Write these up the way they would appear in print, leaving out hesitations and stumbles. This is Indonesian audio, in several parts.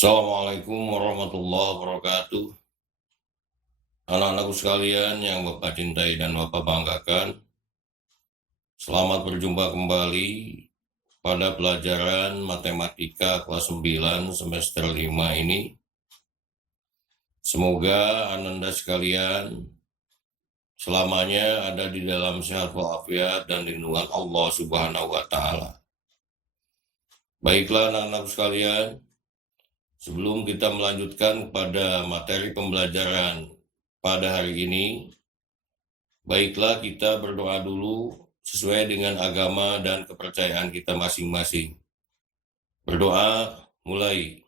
Assalamualaikum warahmatullahi wabarakatuh. Anak-anakku sekalian yang Bapak cintai dan Bapak banggakan, selamat berjumpa kembali pada pelajaran Matematika kelas 9 semester 5 ini. Semoga Ananda sekalian selamanya ada di dalam sehat walafiat dan lindungan Allah Subhanahu wa Ta'ala. Baiklah anak-anakku sekalian, sebelum kita melanjutkan pada materi pembelajaran pada hari ini, baiklah kita berdoa dulu sesuai dengan agama dan kepercayaan kita masing-masing. Berdoa, mulai.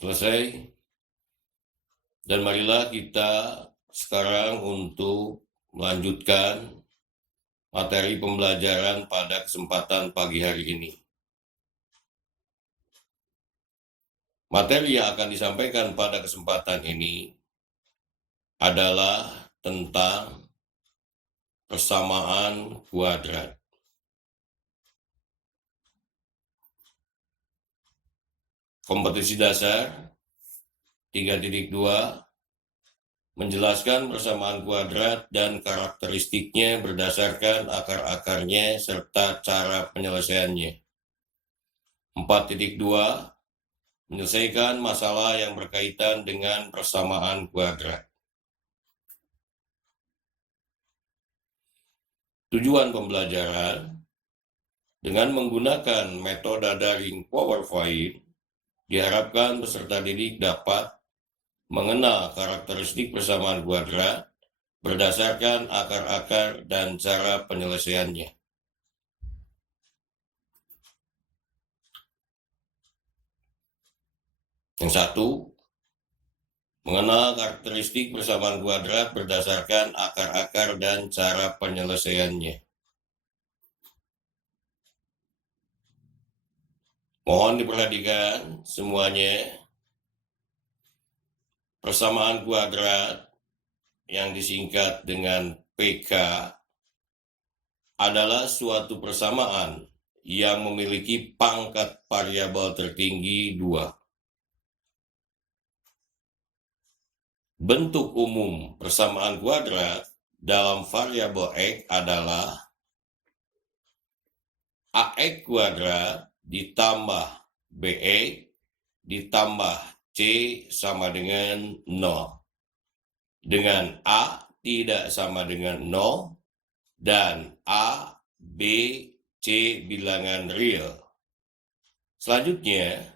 Selesai? Dan marilah kita sekarang untuk melanjutkan materi pembelajaran pada kesempatan pagi hari ini. Materi yang akan disampaikan pada kesempatan ini adalah tentang persamaan kuadrat. Kompetisi dasar 3.2 menjelaskan persamaan kuadrat dan karakteristiknya berdasarkan akar-akarnya serta cara penyelesaiannya. 4.2 menyelesaikan masalah yang berkaitan dengan persamaan kuadrat. Tujuan pembelajaran dengan menggunakan metode daring PowerPoint, diharapkan peserta didik dapat mengenal karakteristik persamaan kuadrat berdasarkan akar-akar dan cara penyelesaiannya. Yang satu, mengenal karakteristik persamaan kuadrat berdasarkan akar-akar dan cara penyelesaiannya. Mohon diperhatikan semuanya. Persamaan kuadrat yang disingkat dengan PK adalah suatu persamaan yang memiliki pangkat variabel tertinggi 2. Bentuk umum persamaan kuadrat dalam variabel X adalah AX kuadrat ditambah BX ditambah C sama dengan 0. Dengan A tidak sama dengan 0 dan A, B, C bilangan real. Selanjutnya,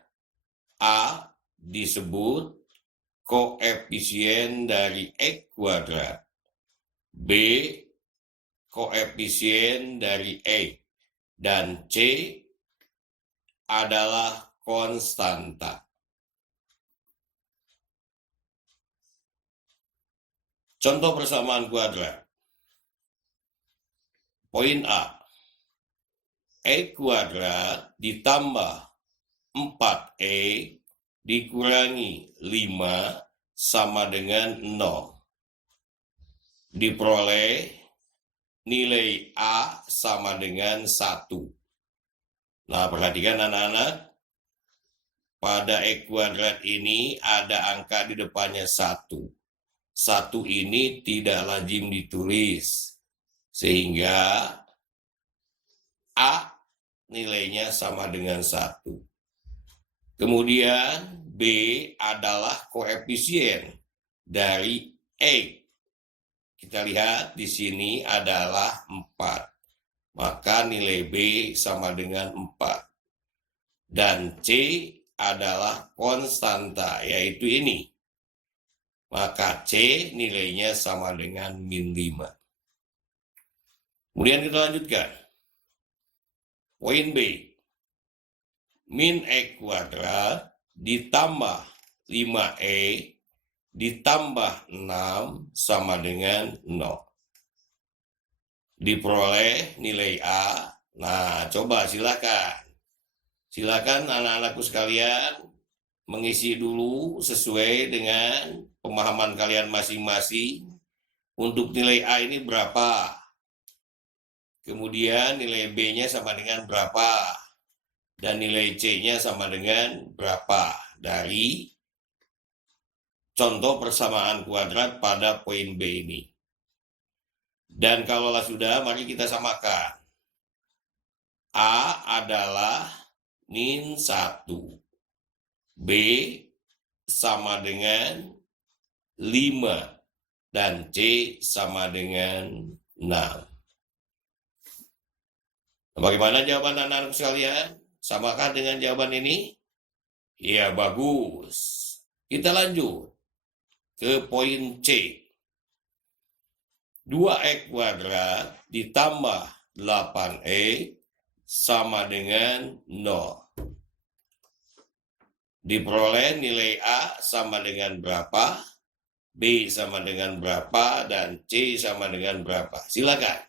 A disebut koefisien dari X kuadrat, B koefisien dari X, dan C adalah konstanta. Contoh persamaan kuadrat. Poin A. X kuadrat ditambah 4E dikurangi 5 sama dengan 0. Diperoleh nilai A sama dengan 1. Nah, perhatikan anak-anak. Pada X kuadrat ini ada angka di depannya 1. 1 ini tidak lazim ditulis, sehingga A nilainya sama dengan 1. Kemudian B adalah koefisien dari X. Kita lihat di sini adalah 4. Maka nilai B sama dengan 4. Dan C adalah konstanta, yaitu ini. Maka C nilainya sama dengan min 5. Kemudian kita lanjutkan. Poin B. Min X kuadrat ditambah 5E ditambah 6 sama dengan 0. Diperoleh nilai A. Nah, coba silakan. Silakan anak-anakku sekalian mengisi dulu sesuai dengan pemahaman kalian masing-masing Untuk nilai A ini berapa? Kemudian nilai B-nya sama dengan berapa? Dan nilai C-nya sama dengan berapa? Dari contoh persamaan kuadrat pada poin B ini. Dan kalaulah sudah, mari kita samakan. A adalah min 1. B sama dengan 5. Dan C sama dengan 6. Bagaimana jawaban anak-anak sekalian? Samakah dengan jawaban ini? Ya, bagus. Kita lanjut ke poin C. 2x kuadrat ditambah 8x sama dengan 0. Diperoleh nilai A sama dengan berapa, B sama dengan berapa, dan C sama dengan berapa. Silakan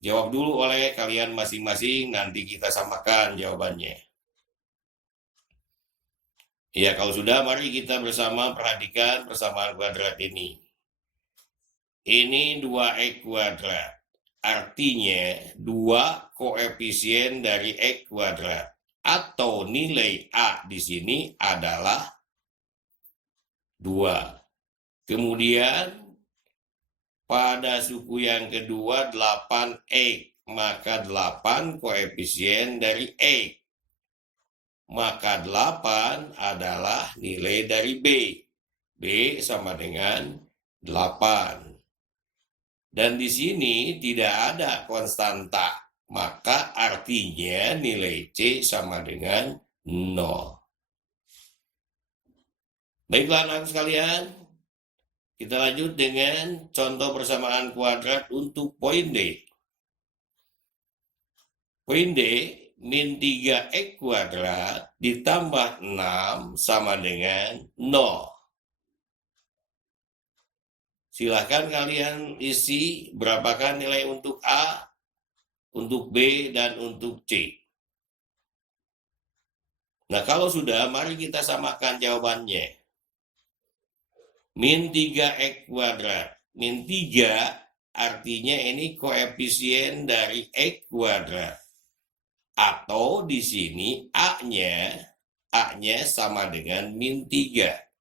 jawab dulu oleh kalian masing-masing, nanti kita samakan jawabannya. Ya, kalau sudah, mari kita bersama perhatikan persamaan kuadrat ini. Ini 2x kuadrat. Artinya 2 koefisien dari x kuadrat. Atau nilai A di sini adalah 2. Kemudian pada suku yang kedua 8x, maka 8 koefisien dari x. Maka 8 adalah nilai dari B. B sama dengan 8. Dan di sini tidak ada konstanta, maka artinya nilai C sama dengan 0. Baiklah anak sekalian, kita lanjut dengan contoh persamaan kuadrat untuk poin D. Poin D, min 3x kuadrat ditambah 6 sama dengan 0. Silahkan kalian isi berapakah nilai untuk A, untuk B, dan untuk C. Nah, kalau sudah, mari kita samakan jawabannya. Min 3x kuadrat. Min 3 artinya ini koefisien dari x kuadrat. Atau di sini A-nya sama dengan min 3.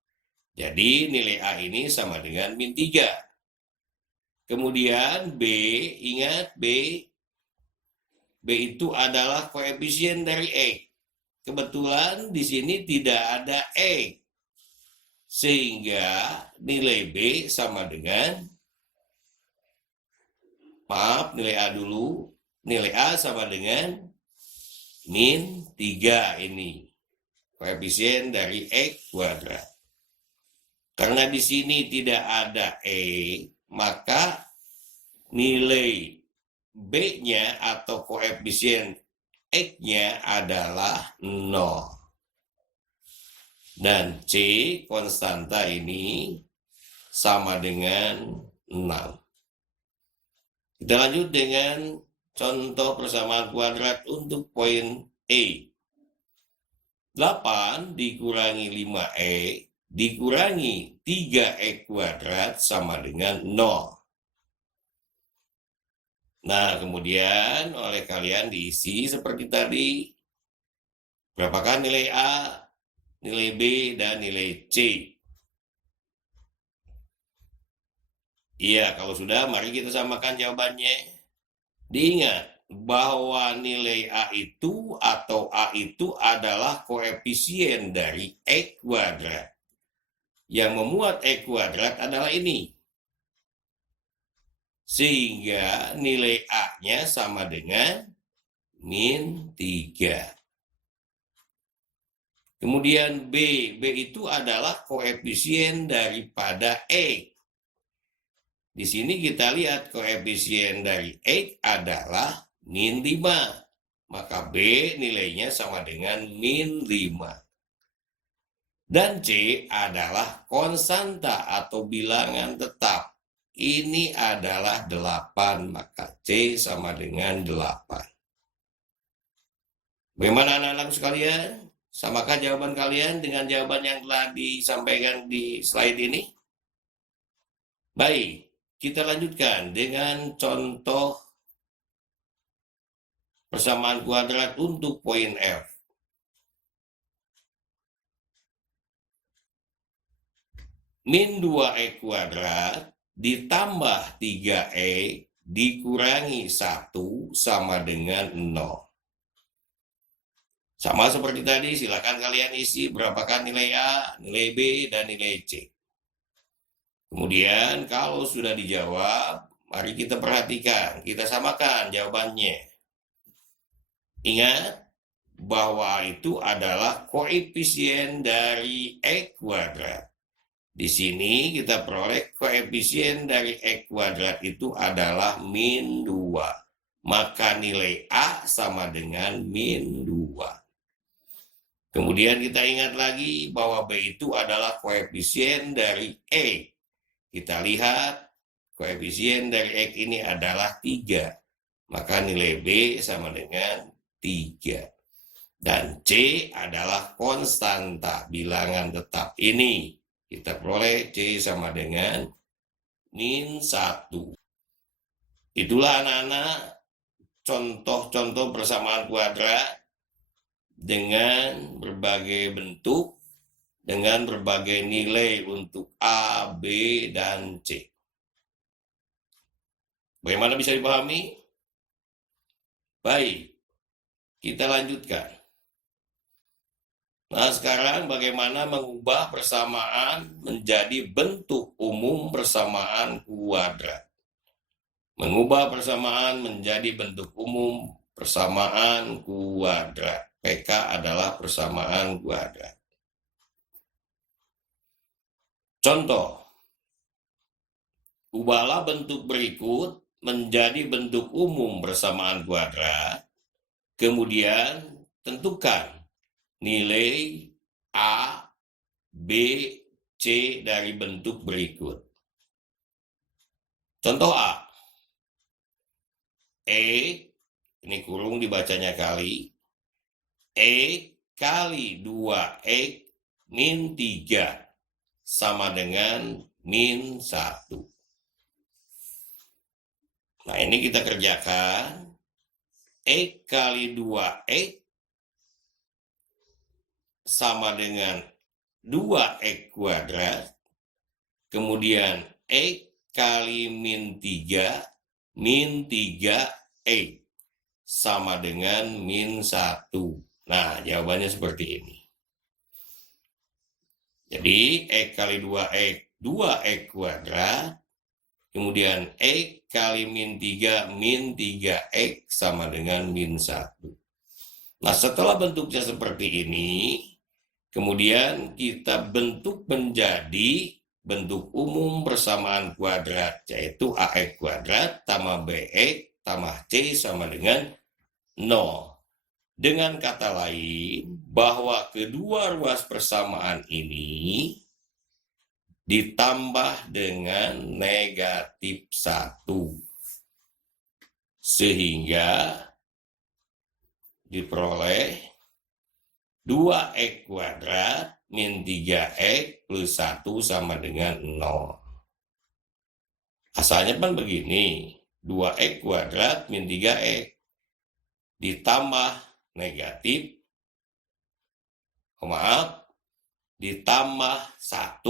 Jadi nilai A ini sama dengan min 3. Kemudian B, ingat B itu adalah koefisien dari X. Kebetulan di sini tidak ada X. Sehingga nilai B sama dengan, nilai A dulu. Nilai A sama dengan min 3 ini. Koefisien dari X kuadrat. Karena di sini tidak ada maka nilai B-nya atau koefisien X-nya adalah 0. Dan C, konstanta ini, sama dengan 6. Kita lanjut dengan contoh persamaan kuadrat untuk poin E. 8 dikurangi 5E dikurangi 3x kuadrat sama dengan 0. Nah, kemudian oleh kalian diisi seperti tadi. Berapakah nilai A, nilai B, dan nilai C? Iya, kalau sudah, mari kita samakan jawabannya. Diingat bahwa nilai A itu atau A itu adalah koefisien dari X kuadrat. Yang memuat X kuadrat adalah ini. Sehingga nilai A-nya sama dengan min 3. Kemudian B itu adalah koefisien daripada X. Di sini kita lihat koefisien dari X adalah min 5. Maka B nilainya sama dengan min 5. Dan C adalah konstanta atau bilangan tetap. Ini adalah 8, maka C sama dengan 8. Bagaimana anak-anak sekalian? Samakah jawaban kalian dengan jawaban yang telah disampaikan di slide ini? Baik, kita lanjutkan dengan contoh persamaan kuadrat untuk poin F. Min 2E kuadrat ditambah 3E dikurangi 1 sama dengan 0. Sama seperti tadi, silakan kalian isi berapakah nilai A, nilai B, dan nilai C. Kemudian kalau sudah dijawab, mari kita perhatikan, kita samakan jawabannya. Ingat bahwa itu adalah koefisien dari E kuadrat. Di sini kita peroleh koefisien dari E kuadrat itu adalah min 2. Maka nilai A sama dengan min 2. Kemudian kita ingat lagi bahwa B itu adalah koefisien dari E. Kita lihat koefisien dari X ini adalah 3. Maka nilai B sama dengan 3. Dan C adalah konstanta bilangan tetap ini. Kita peroleh C sama dengan min 1. Itulah anak-anak contoh-contoh persamaan kuadrat dengan berbagai bentuk, dengan berbagai nilai untuk A, B, dan C. Bagaimana bisa dipahami? Baik, kita lanjutkan. Nah, sekarang bagaimana mengubah persamaan menjadi bentuk umum persamaan kuadrat. Mengubah persamaan menjadi bentuk umum persamaan kuadrat. PK adalah persamaan kuadrat. Contoh, ubahlah bentuk berikut menjadi bentuk umum persamaan kuadrat, kemudian tentukan nilai A, B, C dari bentuk berikut. Contoh A, E, ini kurung dibacanya kali, E kali 2X min 3 sama dengan min 1. Nah, ini kita kerjakan. X kali 2X sama dengan 2X kuadrat, kemudian X kali min 3, min 3X sama dengan min 1. Nah, jawabannya seperti ini. Jadi, X kali 2X, 2X kuadrat, kemudian X kali min 3, min 3X sama dengan min 1. Nah, setelah bentuknya seperti ini, kemudian kita bentuk menjadi bentuk umum persamaan kuadrat, yaitu AX kuadrat tambah BX tambah C sama dengan 0. Dengan kata lain, bahwa kedua ruas persamaan ini ditambah dengan negatif 1. Sehingga diperoleh 2X kuadrat min 3X plus 1 sama dengan 0. Asalnya kan begini, 2X kuadrat min 3X ditambah negatif, ditambah 1.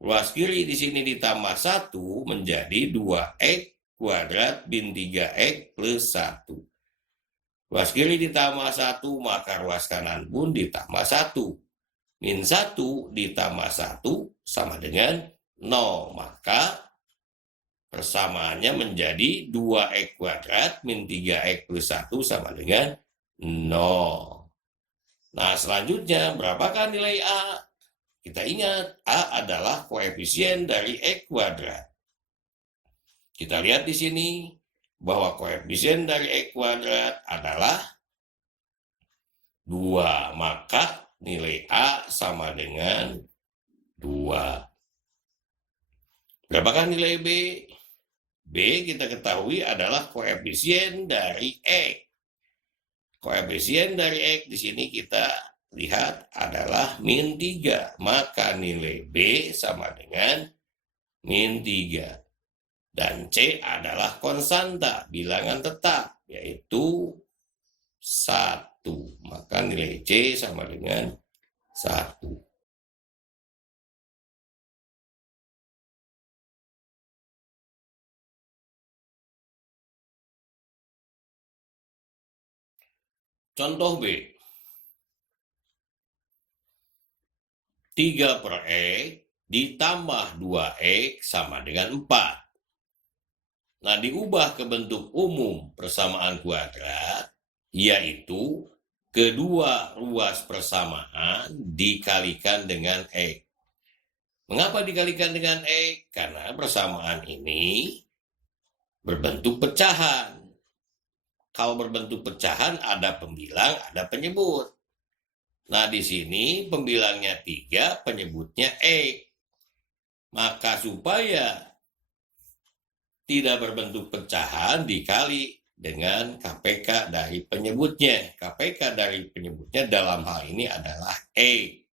Ruas kiri di sini ditambah 1 menjadi 2X kuadrat min 3X plus 1. Ruas kiri ditambah 1, maka ruas kanan pun ditambah 1. Min 1 ditambah 1 sama dengan 0. Maka persamaannya menjadi 2X kuadrat min 3X plus 1 sama dengan 0. Nah, selanjutnya berapakah nilai A? Kita ingat, A adalah koefisien dari X kuadrat. Kita lihat di sini bahwa koefisien dari X kuadrat adalah 2, maka nilai A sama dengan 2. Berapakah nilai B? B kita ketahui adalah koefisien dari X. Koefisien dari X di sini kita lihat adalah min 3, maka nilai B sama dengan min 3. Dan C adalah konstanta, bilangan tetap, yaitu 1. Maka nilai C sama dengan 1. Contoh B. 3 per X ditambah 2X sama dengan 4. Nah, diubah ke bentuk umum persamaan kuadrat, yaitu kedua ruas persamaan dikalikan dengan X. Mengapa dikalikan dengan X? Karena persamaan ini berbentuk pecahan. Kalau berbentuk pecahan ada pembilang, ada penyebut. Nah, di sini pembilangnya 3, penyebutnya X. Maka supaya tidak berbentuk pecahan dikali dengan KPK dari penyebutnya. KPK dari penyebutnya dalam hal ini adalah X.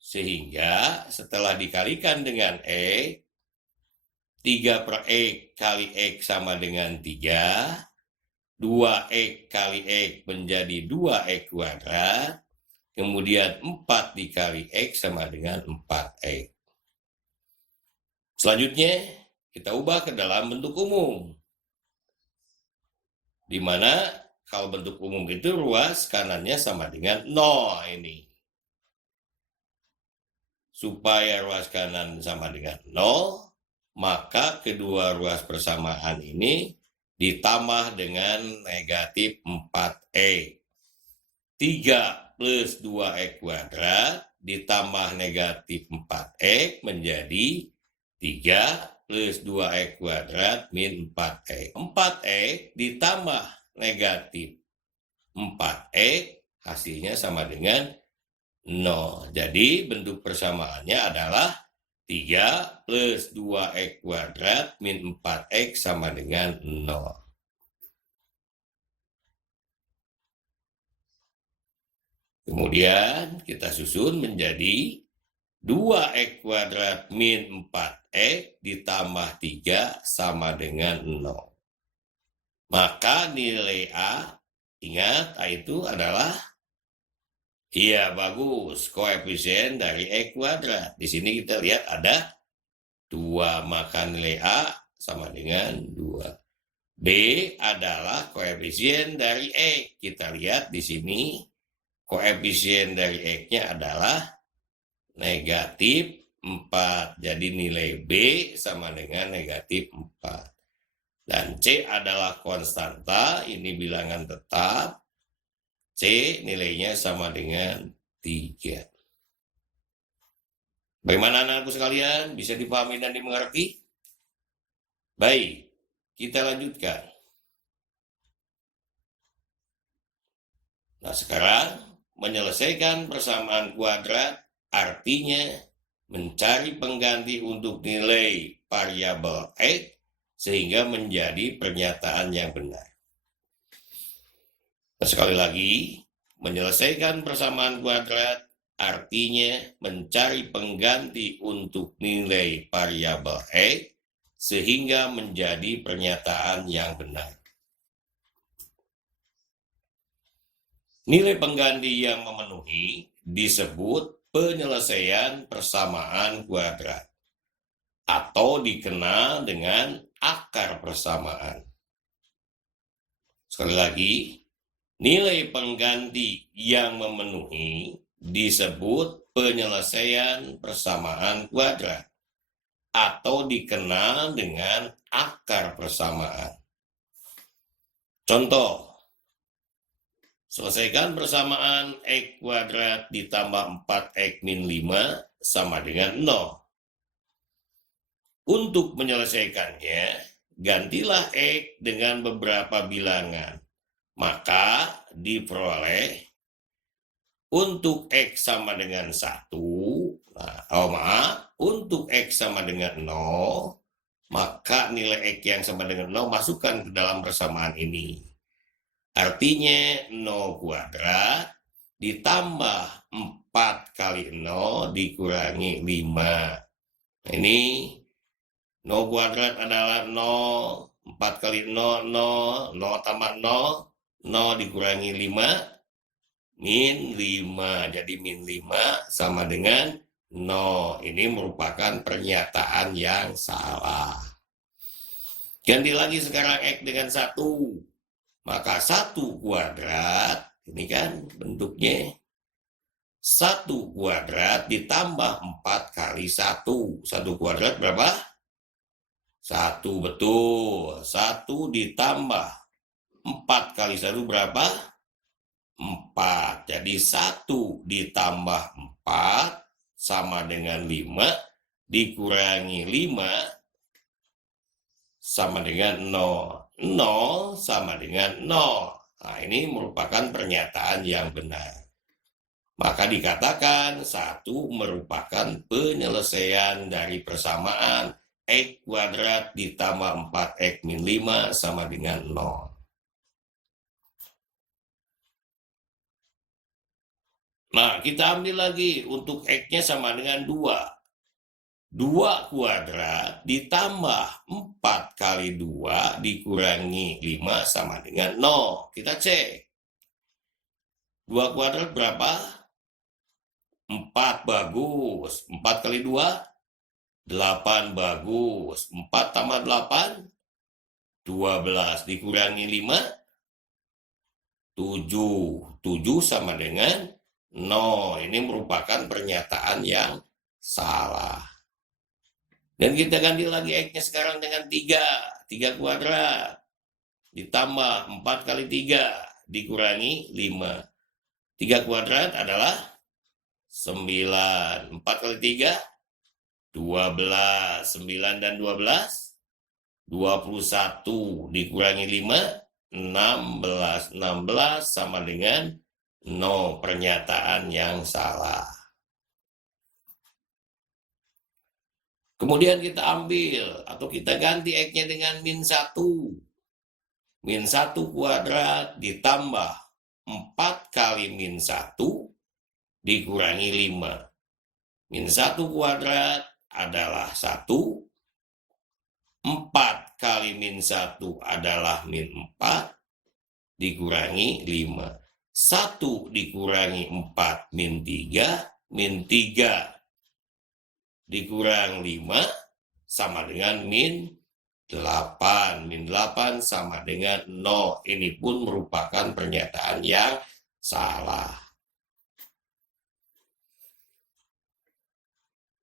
Sehingga setelah dikalikan dengan X, 3 per X kali X sama dengan 3, 2X kali X menjadi 2X kuadrat, kemudian 4 dikali X sama dengan 4X. Selanjutnya, kita ubah ke dalam bentuk umum. Di mana kalau bentuk umum itu ruas kanannya sama dengan 0 ini. Supaya ruas kanan sama dengan 0, maka kedua ruas persamaan ini ditambah dengan negatif 4X. 3 plus 2X kuadrat ditambah negatif 4X menjadi 3 plus 2X kuadrat min 4X. 4X ditambah negatif 4X hasilnya sama dengan 0. Jadi bentuk persamaannya adalah 3 plus 2X kuadrat min 4X sama dengan 0. Kemudian kita susun menjadi 2X kuadrat min 4X ditambah 3 sama dengan 0. Maka nilai A, ingat A itu adalah, iya bagus, koefisien dari X kuadrat. Di sini kita lihat ada 2, maka nilai A sama dengan 2. B adalah koefisien dari X. Kita lihat di sini koefisien dari X-nya adalah negatif 4. Jadi nilai B sama dengan negatif 4. Dan C adalah konstanta, ini bilangan tetap. C nilainya sama dengan 3. Bagaimana anak-anakku sekalian? Bisa dipahami dan dimengerti? Baik, kita lanjutkan. Nah, sekarang menyelesaikan persamaan kuadrat artinya mencari pengganti untuk nilai variabel X sehingga menjadi pernyataan yang benar. Nah, sekali lagi, menyelesaikan persamaan kuadrat artinya mencari pengganti untuk nilai variabel X sehingga menjadi pernyataan yang benar. Nilai pengganti yang memenuhi disebut penyelesaian persamaan kuadrat atau dikenal dengan akar persamaan. Sekali lagi, nilai pengganti yang memenuhi disebut penyelesaian persamaan kuadrat atau dikenal dengan akar persamaan. Contoh, selesaikan persamaan X kuadrat ditambah 4X min 5 sama dengan 0. Untuk menyelesaikannya, gantilah X dengan beberapa bilangan. Maka diperoleh untuk X sama dengan 1, untuk X sama dengan 0, maka nilai X yang sama dengan 0 masukkan ke dalam persamaan ini. Artinya 0 kuadrat ditambah 4 kali 0 dikurangi 5. Nah, ini 0 kuadrat adalah 0, 4 kali 0, 0, 0 tambah 0, 0 dikurangi 5, min 5. Jadi min 5 sama dengan 0. Ini merupakan pernyataan yang salah. Ganti lagi sekarang X dengan 1. Maka 1 kuadrat, ini kan bentuknya 1 kuadrat ditambah 4 kali 1. 1 kuadrat berapa? 1, betul. 1 ditambah 4 kali 1 berapa? 4. Jadi 1 ditambah 4 sama dengan 5 dikurangi 5 sama dengan 0. 0 sama dengan 0. Nah, ini merupakan pernyataan yang benar. Maka dikatakan 1 merupakan penyelesaian dari persamaan X kuadrat ditambah 4X min 5 sama dengan 0. Nah, kita ambil lagi untuk X-nya sama dengan 2. 2 kuadrat ditambah 4 kali 2 dikurangi 5 sama dengan 0. Kita cek. 2 kuadrat berapa? 4, bagus. 4 kali 2? 8, bagus. 4 tambah 8? 12. Dikurangi 5? 7. 7 sama dengan 0. Ini merupakan pernyataan yang salah. Dan kita ganti lagi X-nya sekarang dengan 3. 3 kuadrat ditambah 4 kali 3 dikurangi 5. 3 kuadrat adalah 9. 4 kali 3? 12. 9 dan 12? 21. Dikurangi 5? 16. 16 sama dengan 0. Pernyataan yang salah. Kemudian kita ambil atau kita ganti X-nya dengan min 1. Min 1 kuadrat ditambah 4 kali min 1 dikurangi 5. Min 1 kuadrat adalah 1. 4 kali min 1 adalah min 4 dikurangi 5. 1 dikurangi 4 min 3. Min 3 dikurang 5 sama dengan min 8. Min 8 sama dengan 0. Ini pun merupakan pernyataan yang salah.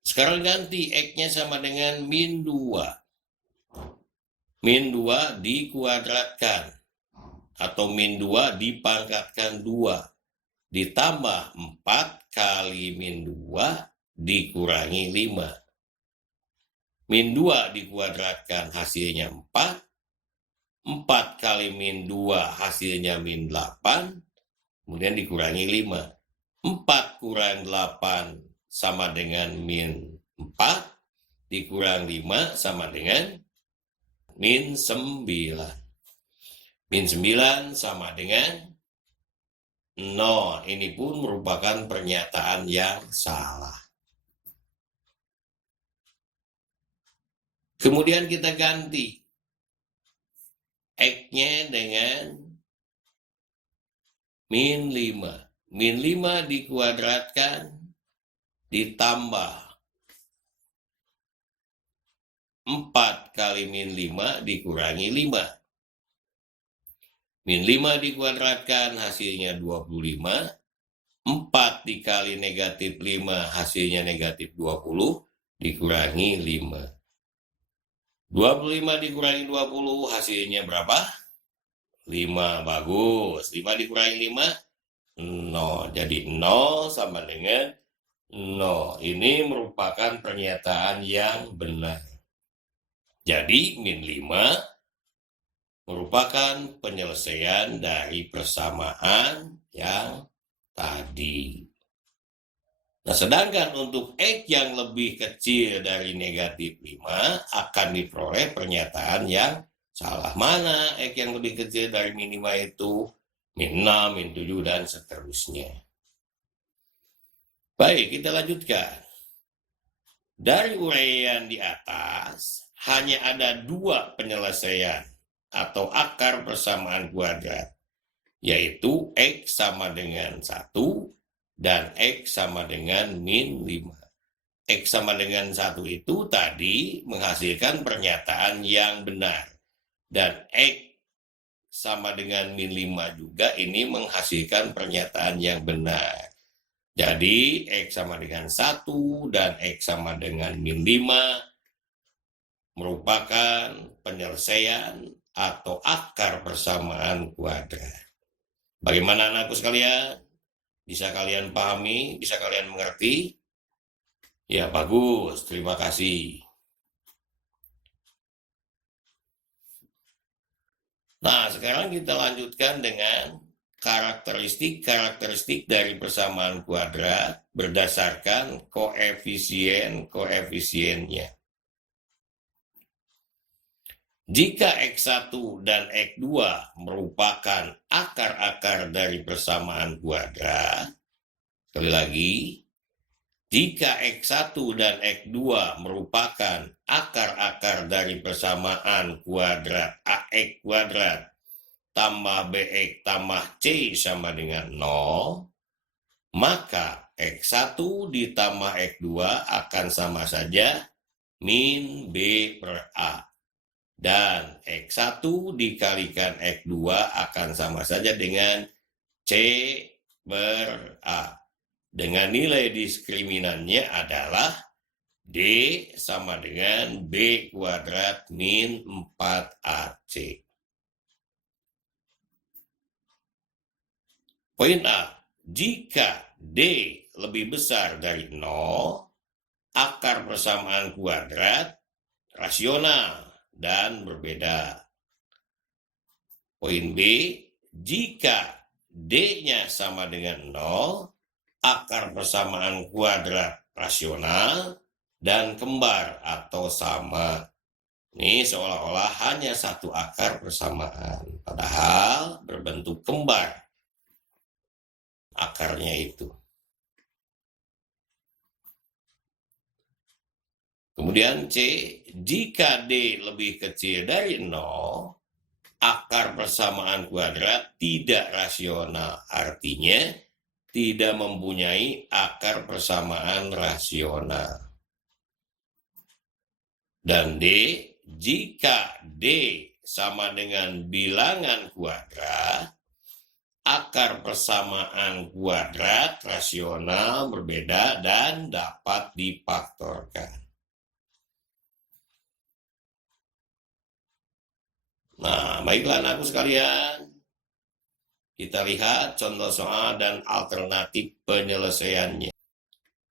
Sekarang ganti X-nya sama dengan min 2. Min 2 dikuadratkan atau min 2 dipangkatkan 2 ditambah 4 kali min 2 dikurangi 5. Min 2 dikuadratkan hasilnya 4. 4 kali min 2 hasilnya min 8. Kemudian dikurangi 5. 4 kurang 8 sama dengan min 4. Dikurang 5 sama dengan min 9. Min 9 sama dengan 0. Ini pun merupakan pernyataan yang salah. Kemudian kita ganti X-nya dengan min 5. Min 5 dikuadratkan ditambah 4 kali min 5 dikurangi 5. Min 5 dikuadratkan hasilnya 25. 4 dikali negatif 5 hasilnya negatif 20 dikurangi 5. 25 dikurangi 20 hasilnya berapa? 5, bagus. 5 dikurangi 5? 0. Jadi 0 sama dengan 0. Ini merupakan pernyataan yang benar. Jadi min 5 merupakan penyelesaian dari persamaan yang tadi. Nah, sedangkan untuk X yang lebih kecil dari negatif 5 akan diperoleh pernyataan yang salah. Mana X yang lebih kecil dari min 5 itu? Min 6, min 7, dan seterusnya. Baik, kita lanjutkan. Dari uraian di atas, hanya ada dua penyelesaian atau akar persamaan kuadrat, yaitu X sama dengan 1 dan X sama dengan min 5. X sama dengan 1 itu tadi menghasilkan pernyataan yang benar. Dan X sama dengan min 5 juga ini menghasilkan pernyataan yang benar. Jadi X sama dengan 1 dan X sama dengan min 5 merupakan penyelesaian atau akar persamaan kuadrat. Bagaimana anakku sekalian? Bisa kalian pahami? Bisa kalian mengerti? Ya, bagus. Terima kasih. Nah, sekarang kita lanjutkan dengan karakteristik dari persamaan kuadrat berdasarkan koefisien-koefisiennya. Jika X1 dan X2 merupakan akar-akar dari persamaan kuadrat, sekali lagi, jika X1 dan X2 merupakan akar-akar dari persamaan kuadrat AX kuadrat tambah BX tambah C sama dengan 0, maka X1 ditambah X2 akan sama saja min B per A. Dan X1 dikalikan X2 akan sama saja dengan C per A. Dengan nilai diskriminannya adalah D sama dengan B kuadrat min 4AC. Poin A, jika D lebih besar dari 0, akar persamaan kuadrat rasional dan berbeda. Poin B, jika D-nya sama dengan 0, akar persamaan kuadrat rasional dan kembar atau sama. Ini seolah-olah hanya satu akar persamaan, padahal berbentuk kembar akarnya itu. Kemudian C, jika D lebih kecil dari 0, akar persamaan kuadrat tidak rasional. Artinya, tidak mempunyai akar persamaan rasional. Dan D, jika D sama dengan bilangan kuadrat, akar persamaan kuadrat rasional berbeda dan dapat difaktorkan. Nah, baiklah anakku sekalian. Kita lihat contoh soal dan alternatif penyelesaiannya.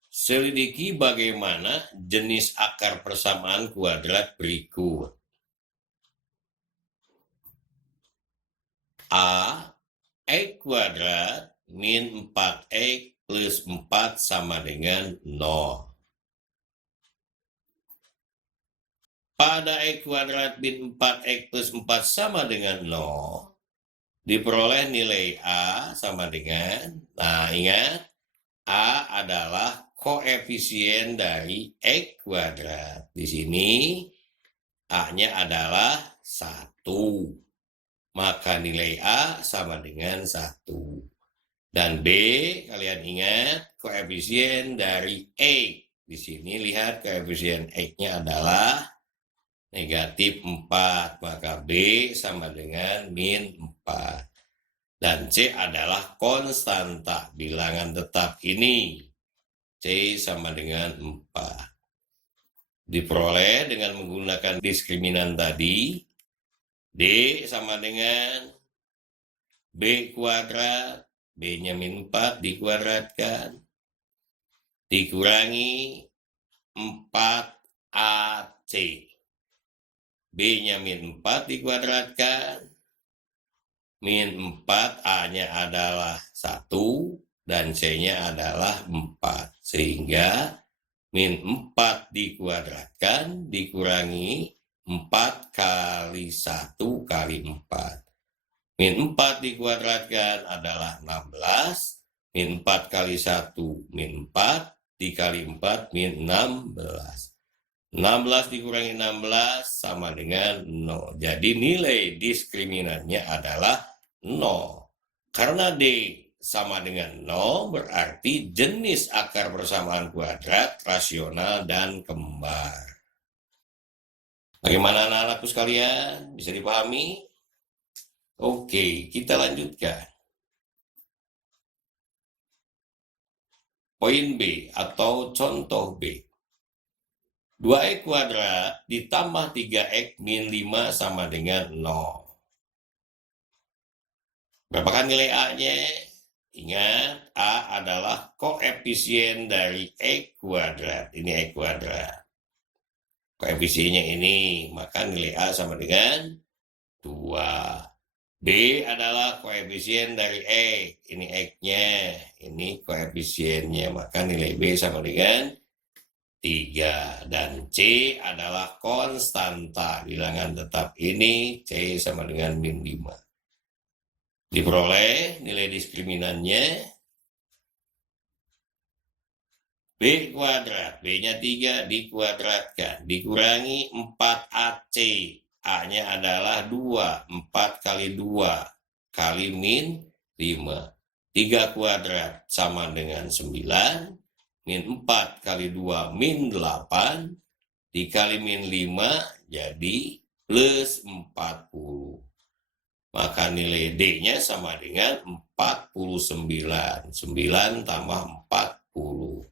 Selidiki bagaimana jenis akar persamaan kuadrat berikut. A, X kuadrat min 4X plus 4 sama dengan 0. Pada X kuadrat min 4X plus 4 sama dengan 0, diperoleh nilai A sama dengan, nah ingat, A adalah koefisien dari X kuadrat. Di sini A-nya adalah 1. Maka nilai A sama dengan 1. Dan B, kalian ingat, koefisien dari X. Di sini lihat koefisien X-nya adalah negatif 4, maka B sama dengan min 4. Dan C adalah konstanta bilangan tetap ini. C sama dengan 4. Diperoleh dengan menggunakan diskriminan tadi. D sama dengan B kuadrat, B-nya min 4 dikuadratkan, dikurangi 4AC. B-nya min 4 dikuadratkan, min 4, A-nya adalah 1, dan C-nya adalah 4. Sehingga min 4 dikuadratkan dikurangi 4 kali 1 kali 4. Min 4 dikuadratkan adalah 16, min 4 kali 1 min 4, dikali 4 min 16. 16 dikurangi 16 sama dengan 0. Jadi nilai diskriminannya adalah 0. Karena D sama dengan 0 berarti jenis akar persamaan kuadrat, rasional, dan kembar. Bagaimana anak-anakku sekalian? Bisa dipahami? Oke, kita lanjutkan. Poin B atau contoh B. 2x kuadrat ditambah 3x min 5 sama dengan 0. Berapakah nilai A-nya? Ingat, A adalah koefisien dari x kuadrat. Ini x kuadrat. Koefisiennya ini, maka nilai A sama dengan 2. B adalah koefisien dari X. Ini X-nya, ini koefisiennya, maka nilai B sama dengan 3. Dan C adalah konstanta bilangan tetap ini, C sama dengan min 5. Diperoleh nilai diskriminannya B kuadrat, B-nya 3 dikuadratkan, dikurangi 4AC, A-nya adalah 2, 4 kali 2 kali min 5. 3 kuadrat sama dengan 9, min 4 kali 2 min 8, dikali min 5 jadi plus 40. Maka nilai D-nya sama dengan 49. 9 tambah 40.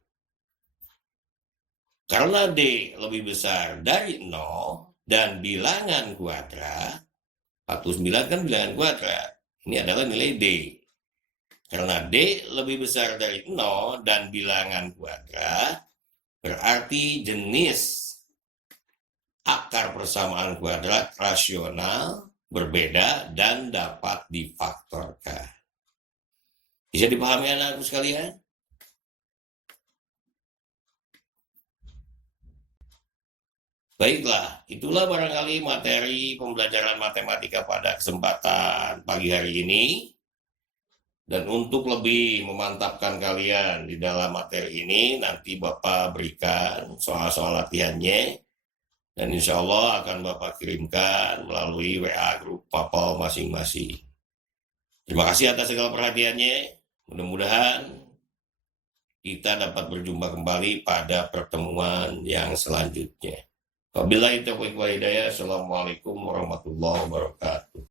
Karena D lebih besar dari 0 dan bilangan kuadrat, 49 kan bilangan kuadrat, ini adalah nilai D. Karena D lebih besar dari 0 dan bilangan kuadrat, berarti jenis akar persamaan kuadrat rasional berbeda dan dapat difaktorkan. Bisa dipahami anak-anakku sekalian? Baiklah, itulah barangkali materi pembelajaran matematika pada kesempatan pagi hari ini. Dan untuk lebih memantapkan kalian di dalam materi ini, nanti Bapak berikan soal-soal latihannya. Dan insya Allah akan Bapak kirimkan melalui WA grup Papal masing-masing. Terima kasih atas segala perhatiannya. Mudah-mudahan kita dapat berjumpa kembali pada pertemuan yang selanjutnya. Wabillahi taufiq wal hidayah. Assalamualaikum warahmatullahi wabarakatuh.